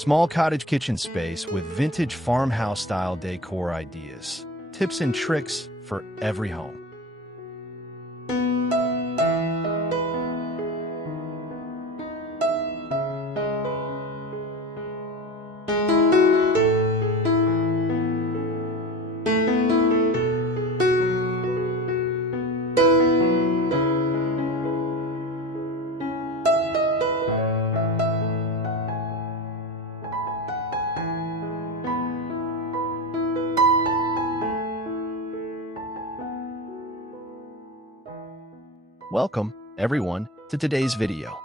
Small cottage kitchen space with vintage farmhouse-style decor ideas. Tips and tricks for every home. Welcome, everyone, to today's video.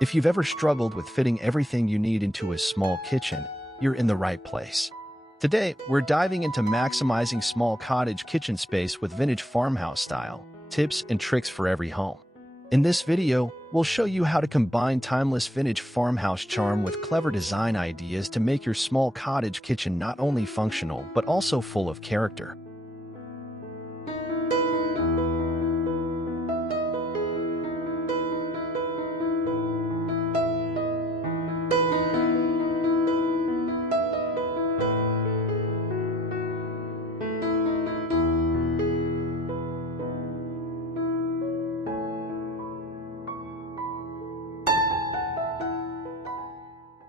If you've ever struggled with fitting everything you need into a small kitchen, you're in the right place. Today, we're diving into maximizing small cottage kitchen space with vintage farmhouse style, tips and tricks for every home. In this video, we'll show you how to combine timeless vintage farmhouse charm with clever design ideas to make your small cottage kitchen not only functional but also full of character.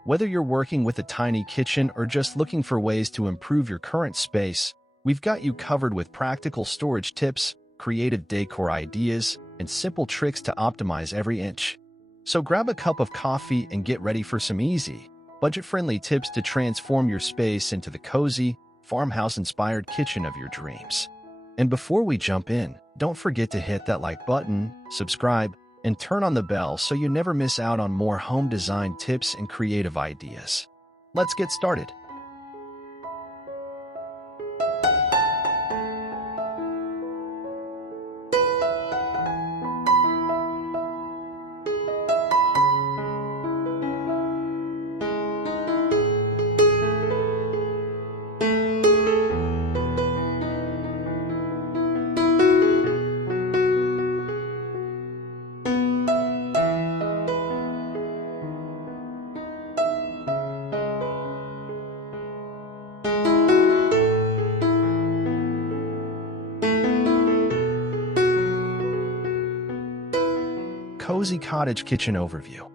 Whether you're working with a tiny kitchen or just looking for ways to improve your current space, we've got you covered with practical storage tips, creative decor ideas, and simple tricks to optimize every inch. So grab a cup of coffee and get ready for some easy, budget-friendly tips to transform your space into the cozy, farmhouse-inspired kitchen of your dreams. And before we jump in, don't forget to hit that like button, subscribe, and turn on the bell so you never miss out on more home design tips and creative ideas. Let's get started. Cozy cottage kitchen overview.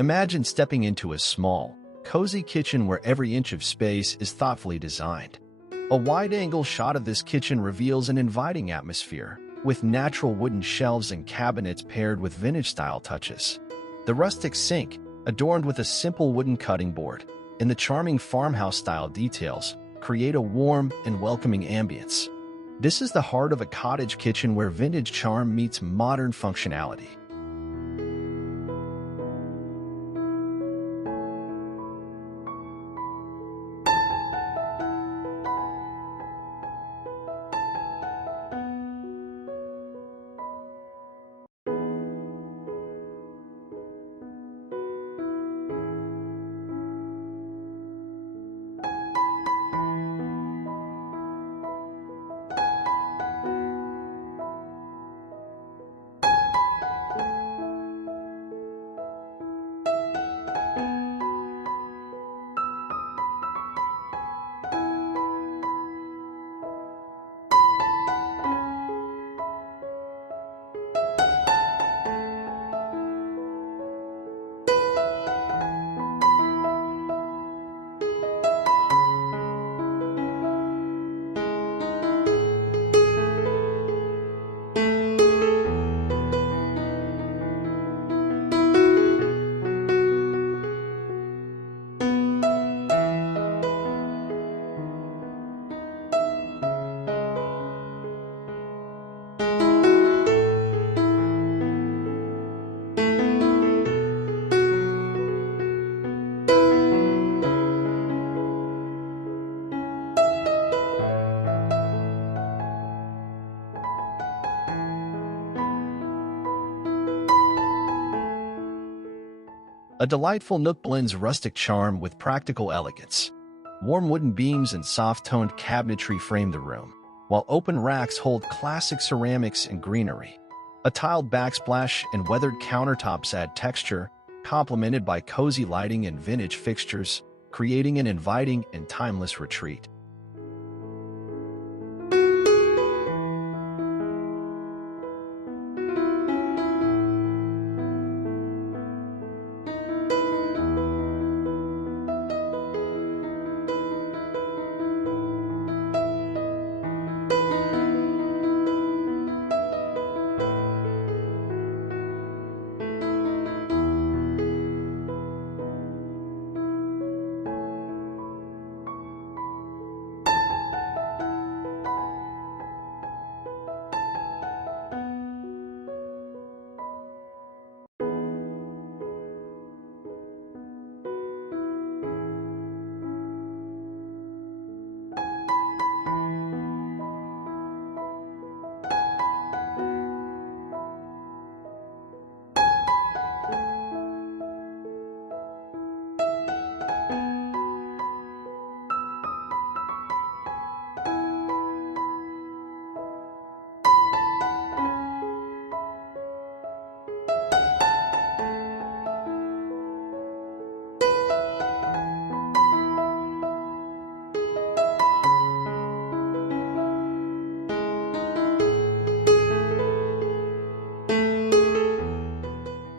Imagine stepping into a small, cozy kitchen where every inch of space is thoughtfully designed. A wide-angle shot of this kitchen reveals an inviting atmosphere, with natural wooden shelves and cabinets paired with vintage-style touches. The rustic sink, adorned with a simple wooden cutting board, and the charming farmhouse-style details, create a warm and welcoming ambience. This is the heart of a cottage kitchen where vintage charm meets modern functionality. A delightful nook blends rustic charm with practical elegance. Warm wooden beams and soft-toned cabinetry frame the room, while open racks hold classic ceramics and greenery. A tiled backsplash and weathered countertops add texture, complemented by cozy lighting and vintage fixtures, creating an inviting and timeless retreat.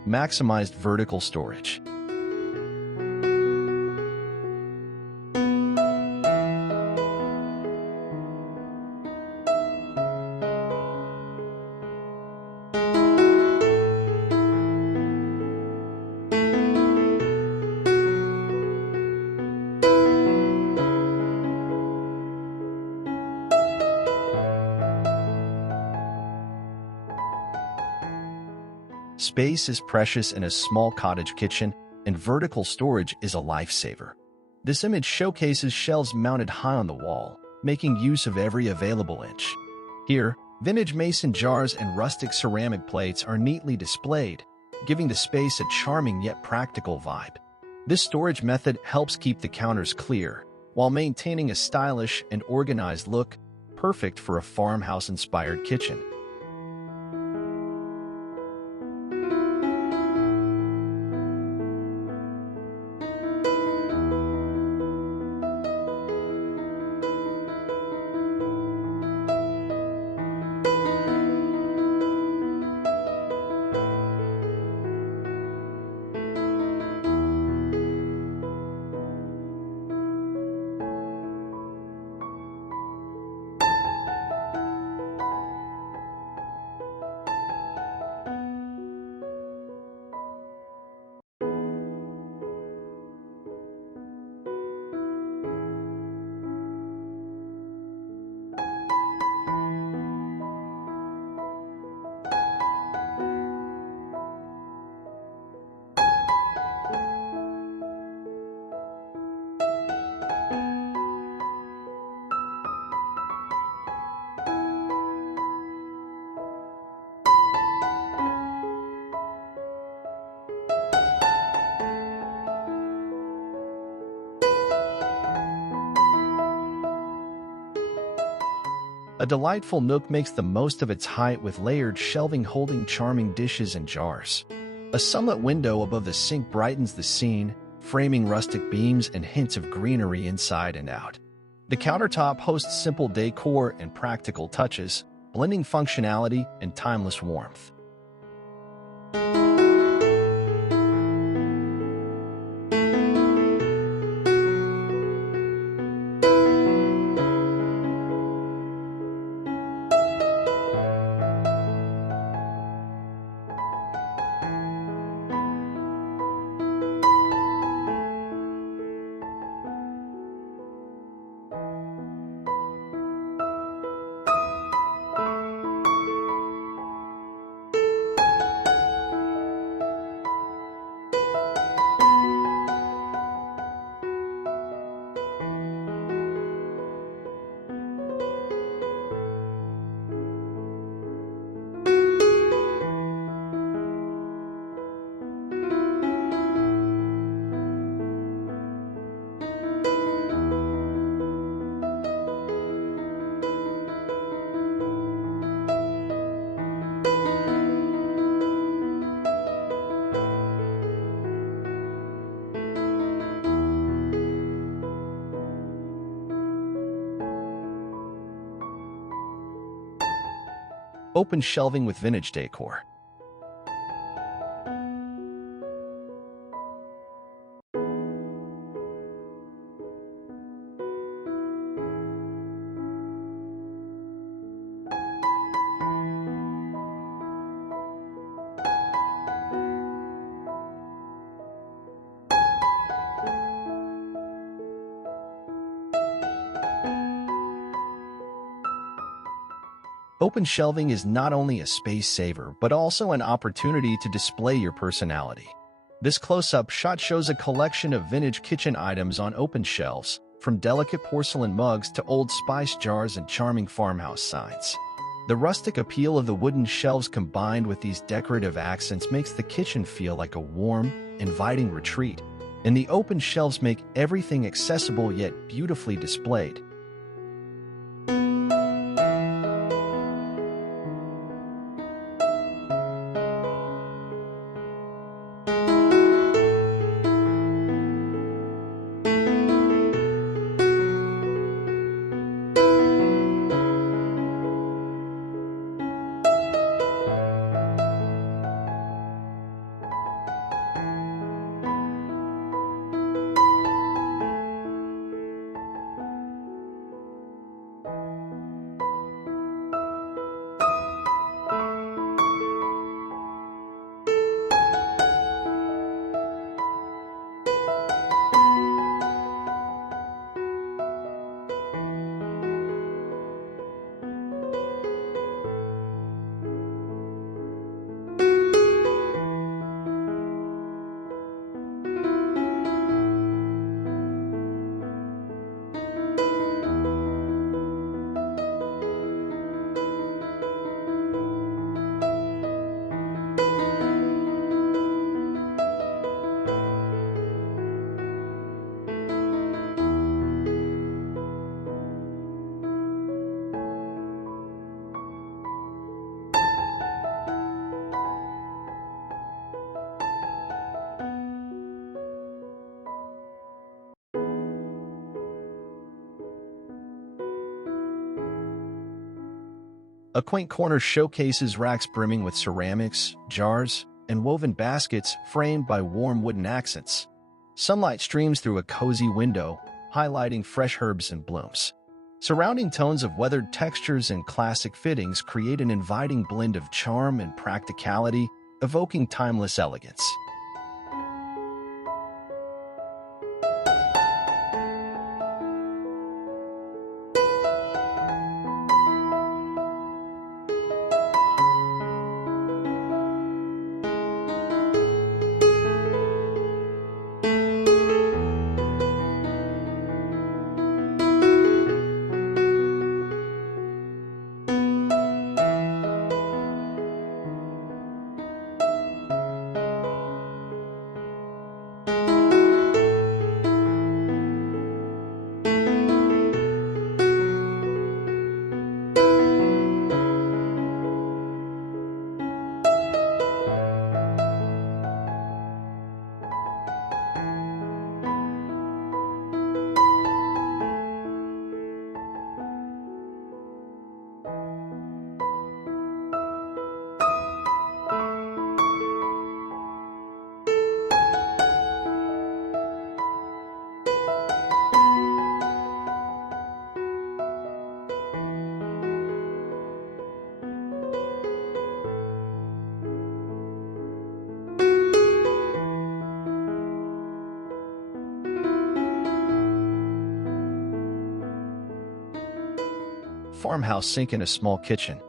Maximized vertical storage. Space is precious in a small cottage kitchen, and vertical storage is a lifesaver. This image showcases shelves mounted high on the wall, making use of every available inch. Here, vintage mason jars and rustic ceramic plates are neatly displayed, giving the space a charming yet practical vibe. This storage method helps keep the counters clear, while maintaining a stylish and organized look, perfect for a farmhouse-inspired kitchen. A delightful nook makes the most of its height with layered shelving holding charming dishes and jars. A sunlit window above the sink brightens the scene, framing rustic beams and hints of greenery inside and out. The countertop hosts simple decor and practical touches, blending functionality and timeless warmth. Open shelving with vintage decor. Open shelving is not only a space saver, but also an opportunity to display your personality. This close-up shot shows a collection of vintage kitchen items on open shelves, from delicate porcelain mugs to old spice jars and charming farmhouse signs. The rustic appeal of the wooden shelves combined with these decorative accents makes the kitchen feel like a warm, inviting retreat, and the open shelves make everything accessible yet beautifully displayed. A quaint corner showcases racks brimming with ceramics, jars, and woven baskets framed by warm wooden accents. Sunlight streams through a cozy window, highlighting fresh herbs and blooms. Surrounding tones of weathered textures and classic fittings create an inviting blend of charm and practicality, evoking timeless elegance. Farmhouse sink in a small kitchen.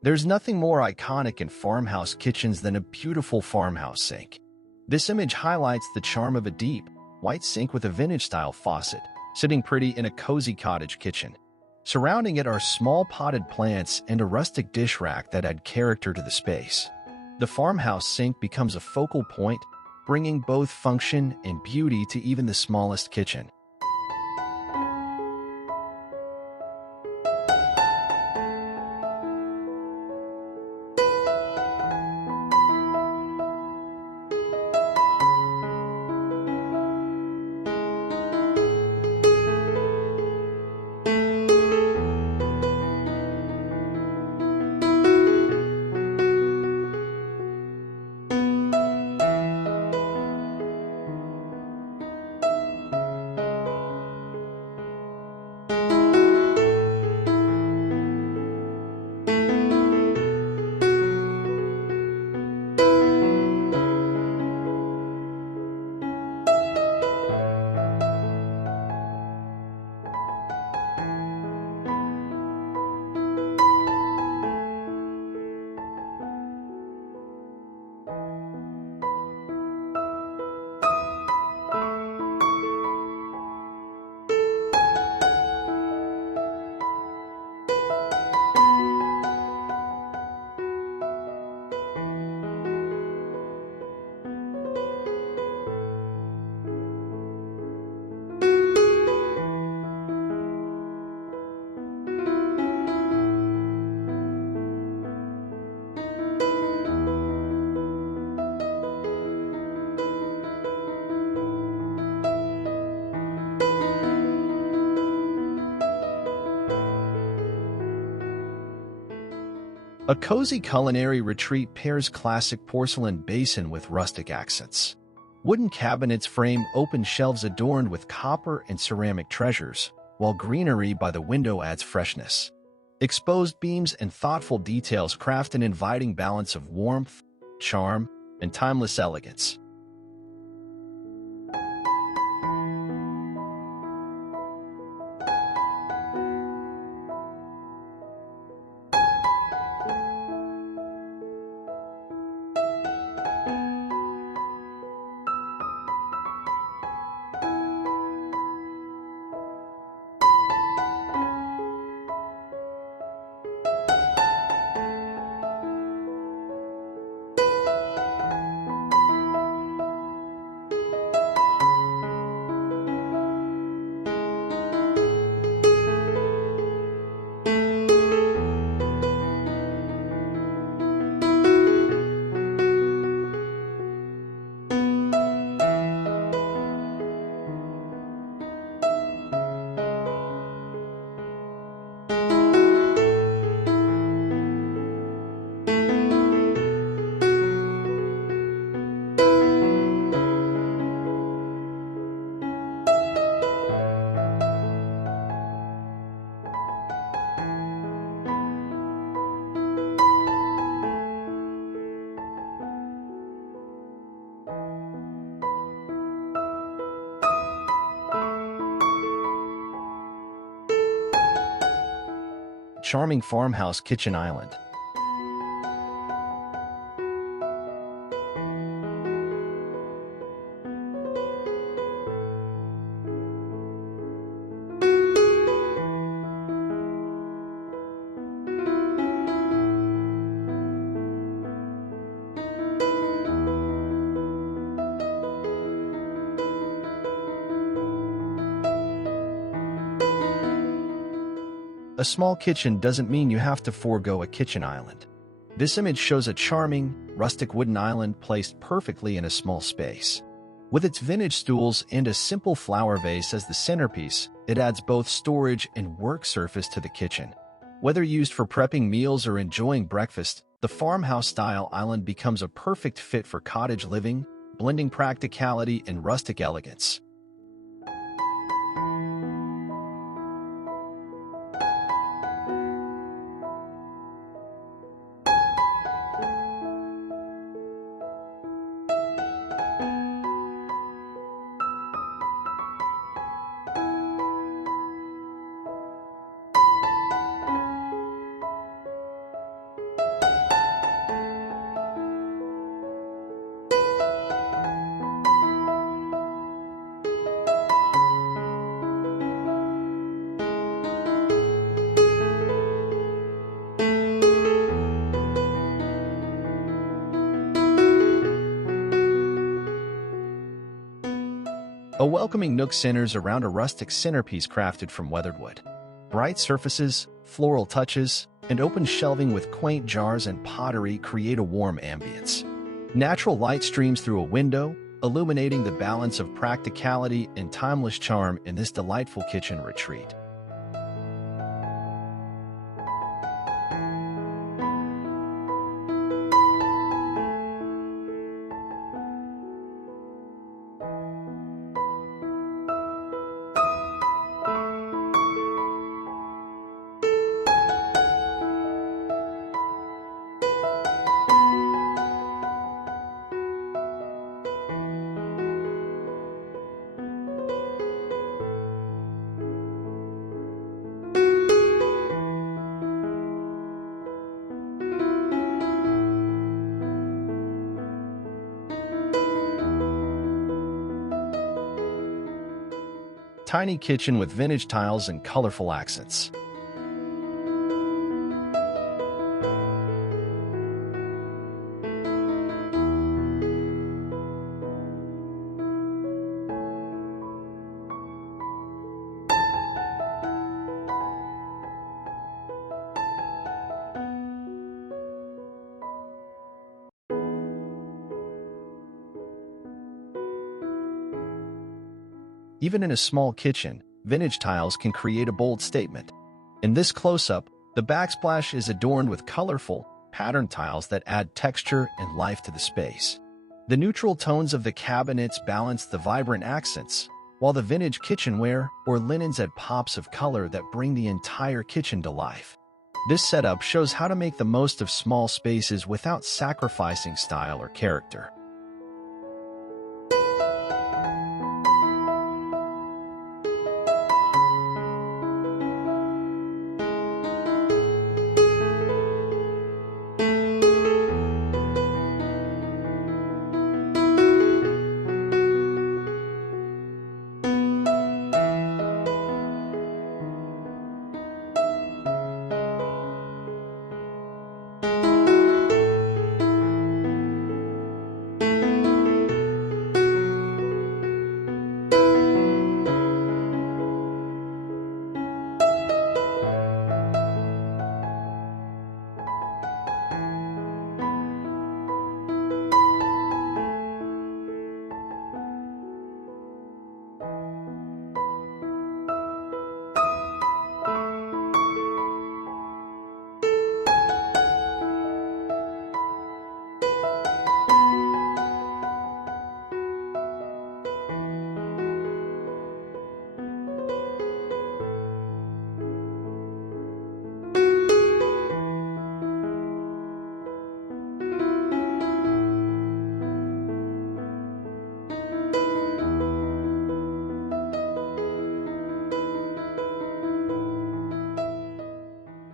There's nothing more iconic in farmhouse kitchens than a beautiful farmhouse sink. This image highlights the charm of a deep, white sink with a vintage-style faucet, sitting pretty in a cozy cottage kitchen. Surrounding it are small potted plants and a rustic dish rack that add character to the space. The farmhouse sink becomes a focal point, bringing both function and beauty to even the smallest kitchen. A cozy culinary retreat pairs classic porcelain basin with rustic accents. Wooden cabinets frame open shelves adorned with copper and ceramic treasures, while greenery by the window adds freshness. Exposed beams and thoughtful details craft an inviting balance of warmth, charm, and timeless elegance. Charming farmhouse kitchen island. A small kitchen doesn't mean you have to forego a kitchen island. This image shows a charming, rustic wooden island placed perfectly in a small space. With its vintage stools and a simple flower vase as the centerpiece, it adds both storage and work surface to the kitchen. Whether used for prepping meals or enjoying breakfast, the farmhouse-style island becomes a perfect fit for cottage living, blending practicality and rustic elegance. A welcoming nook centers around a rustic centerpiece crafted from weathered wood. Bright surfaces, floral touches, and open shelving with quaint jars and pottery create a warm ambience. Natural light streams through a window, illuminating the balance of practicality and timeless charm in this delightful kitchen retreat. Tiny kitchen with vintage tiles and colorful accents. Even in a small kitchen, vintage tiles can create a bold statement. In this close-up, the backsplash is adorned with colorful, patterned tiles that add texture and life to the space. The neutral tones of the cabinets balance the vibrant accents, while the vintage kitchenware or linens add pops of color that bring the entire kitchen to life. This setup shows how to make the most of small spaces without sacrificing style or character.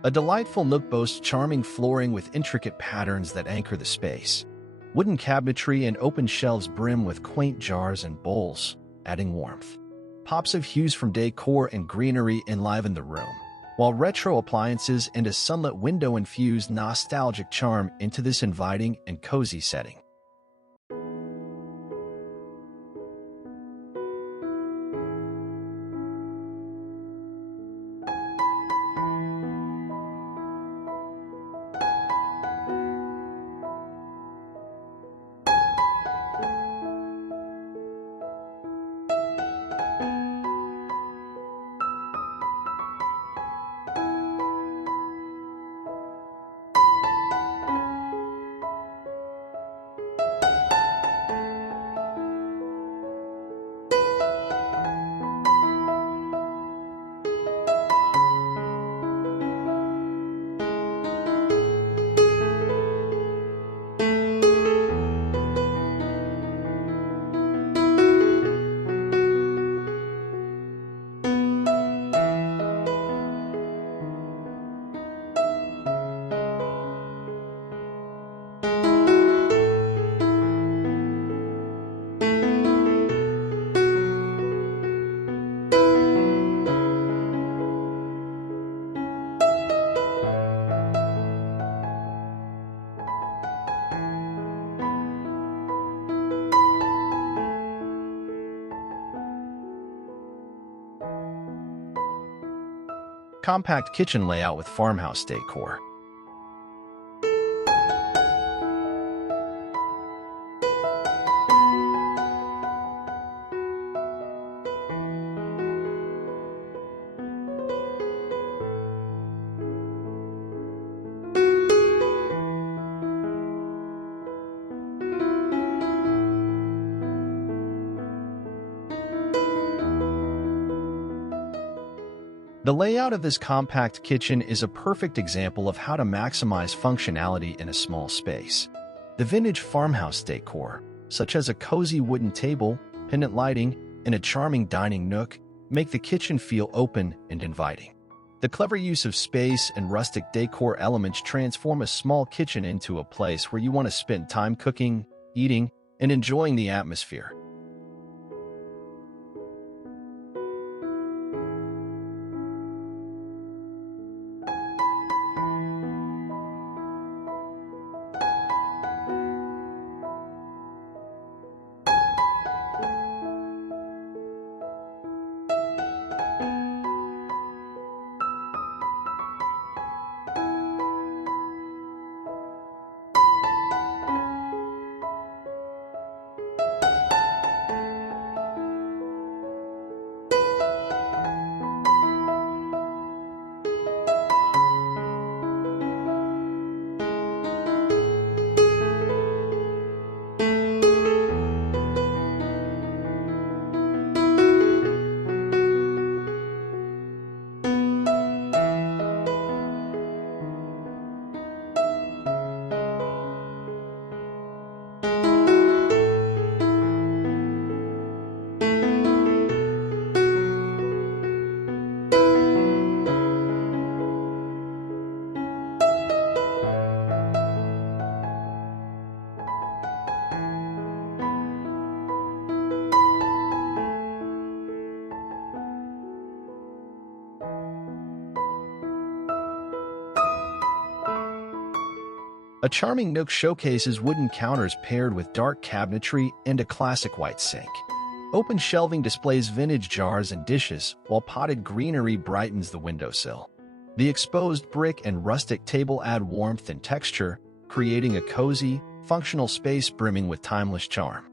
A delightful nook boasts charming flooring with intricate patterns that anchor the space. Wooden cabinetry and open shelves brim with quaint jars and bowls, adding warmth. Pops of hues from decor and greenery enliven the room, while retro appliances and a sunlit window infuse nostalgic charm into this inviting and cozy setting. Compact kitchen layout with farmhouse decor. The layout of this compact kitchen is a perfect example of how to maximize functionality in a small space. The vintage farmhouse decor, such as a cozy wooden table, pendant lighting, and a charming dining nook, make the kitchen feel open and inviting. The clever use of space and rustic decor elements transform a small kitchen into a place where you want to spend time cooking, eating, and enjoying the atmosphere. A charming nook showcases wooden counters paired with dark cabinetry and a classic white sink. Open shelving displays vintage jars and dishes, while potted greenery brightens the windowsill. The exposed brick and rustic table add warmth and texture, creating a cozy, functional space brimming with timeless charm.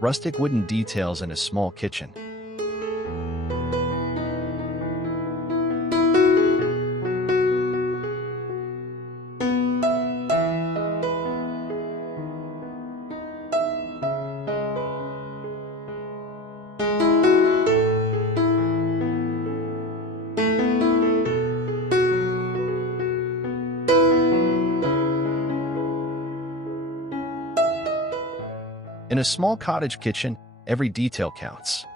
Rustic wooden details in a small kitchen. In a small cottage kitchen, every detail counts.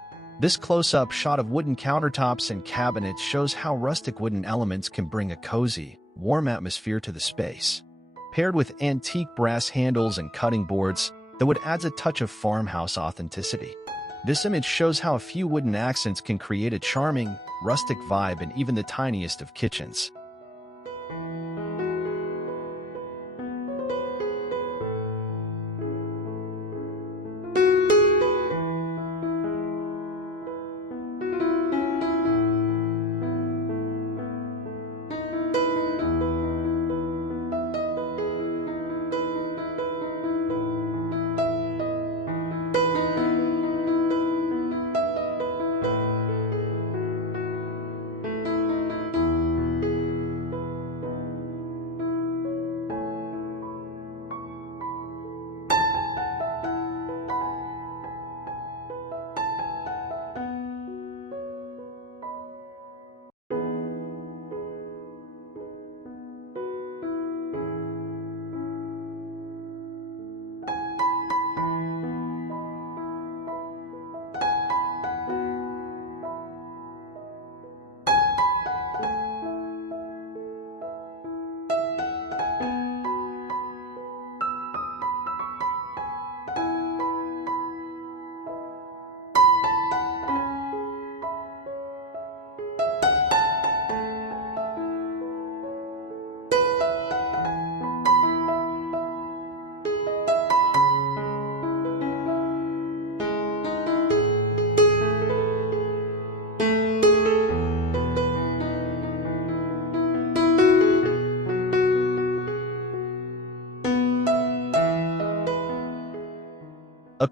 This close-up shot of wooden countertops and cabinets shows how rustic wooden elements can bring a cozy, warm atmosphere to the space. Paired with antique brass handles and cutting boards, the wood adds a touch of farmhouse authenticity. This image shows how a few wooden accents can create a charming, rustic vibe in even the tiniest of kitchens.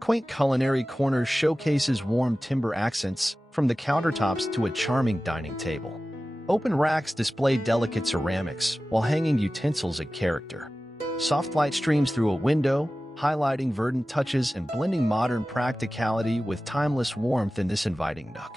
quaint culinary corner showcases warm timber accents, from the countertops to a charming dining table. Open racks display delicate ceramics, while hanging utensils add character. Soft light streams through a window, highlighting verdant touches and blending modern practicality with timeless warmth in this inviting nook.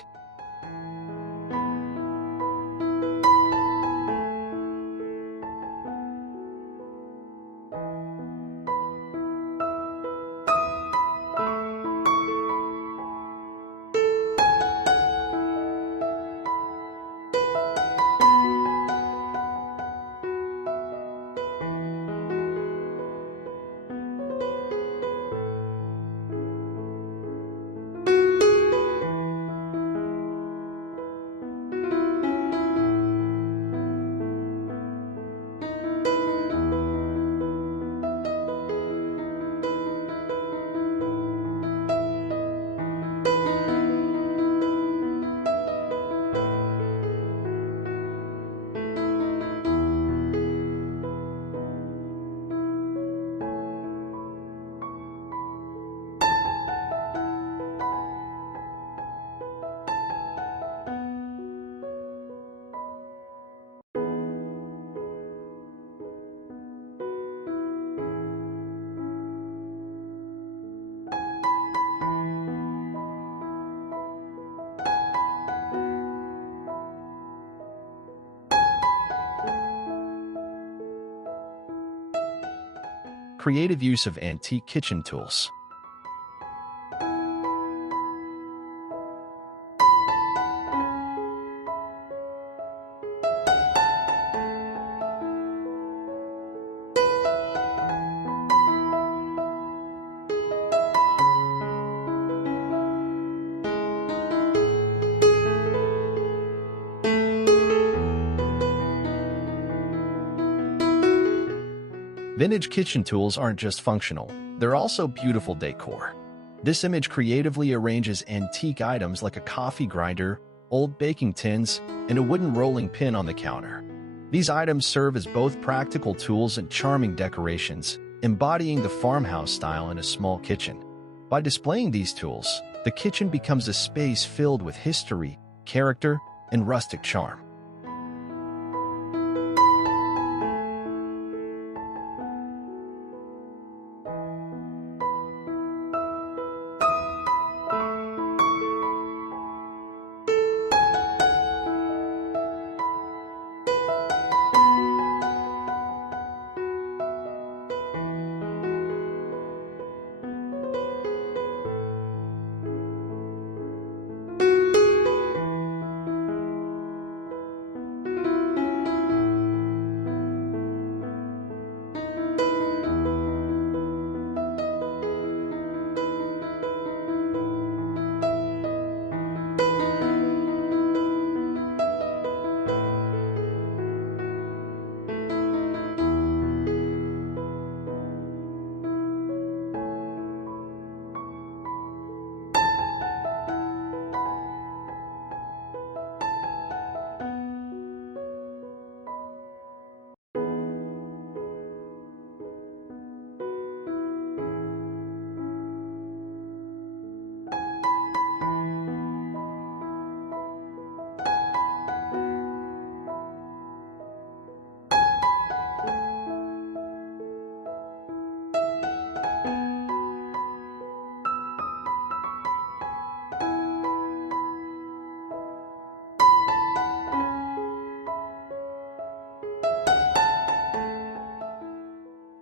Creative use of antique kitchen tools. Vintage kitchen tools aren't just functional, they're also beautiful decor. This image creatively arranges antique items like a coffee grinder, old baking tins, and a wooden rolling pin on the counter. These items serve as both practical tools and charming decorations, embodying the farmhouse style in a small kitchen. By displaying these tools, the kitchen becomes a space filled with history, character, and rustic charm.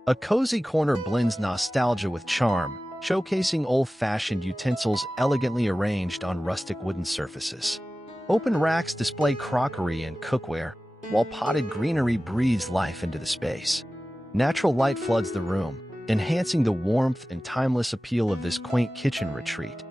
A cozy corner blends nostalgia with charm, showcasing old-fashioned utensils elegantly arranged on rustic wooden surfaces. Open racks display crockery and cookware, while potted greenery breathes life into the space. Natural light floods the room, enhancing the warmth and timeless appeal of this quaint kitchen retreat.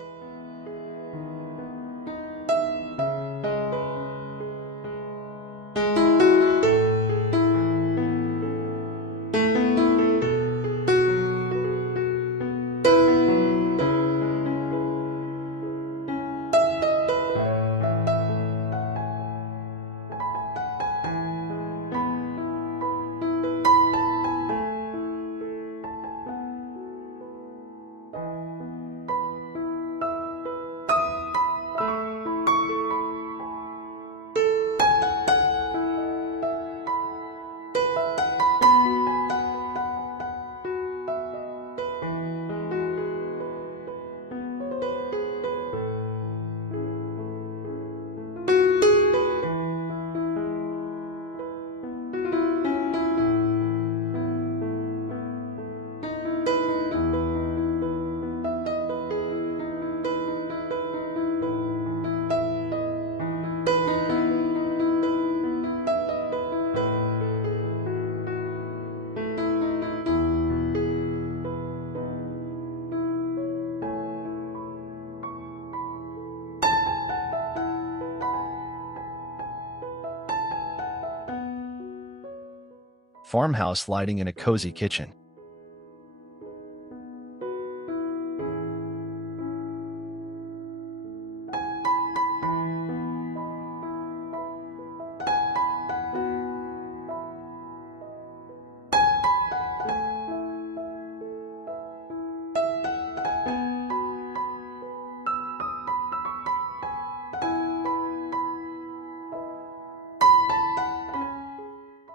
farmhouse lighting in a cozy kitchen.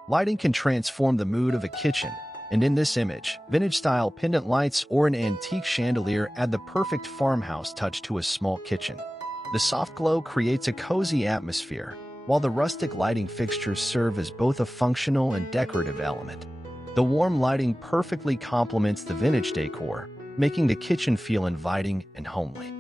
Lighting can transform the mood of a kitchen, and in this image, vintage-style pendant lights or an antique chandelier add the perfect farmhouse touch to a small kitchen. The soft glow creates a cozy atmosphere, while the rustic lighting fixtures serve as both a functional and decorative element. The warm lighting perfectly complements the vintage decor, making the kitchen feel inviting and homely.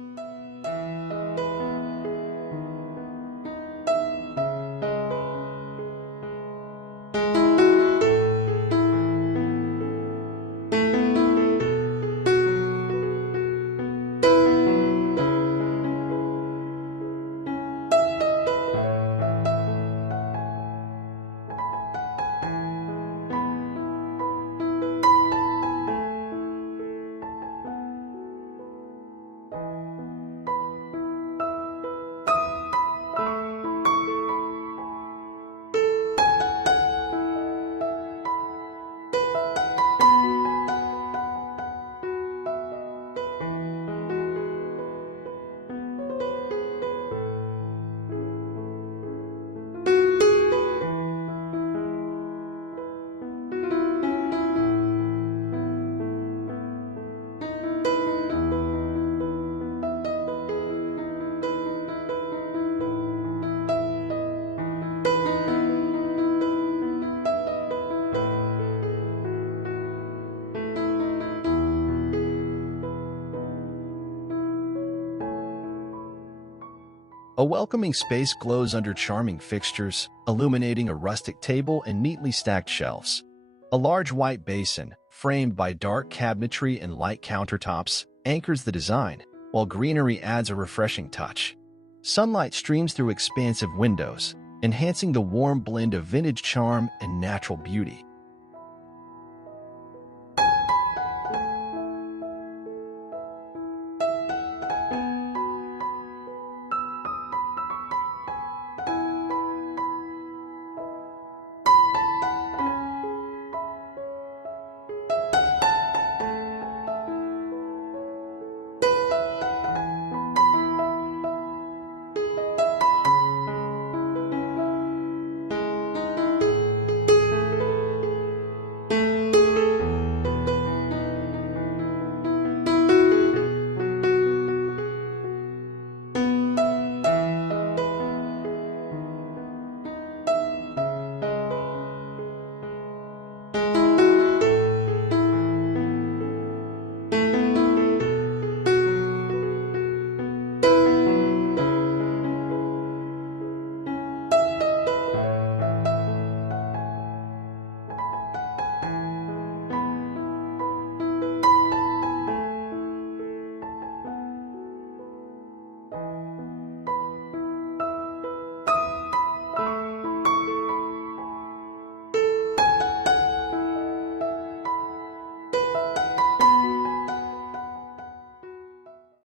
A welcoming space glows under charming fixtures, illuminating a rustic table and neatly stacked shelves. A large white basin, framed by dark cabinetry and light countertops, anchors the design, while greenery adds a refreshing touch. Sunlight streams through expansive windows, enhancing the warm blend of vintage charm and natural beauty.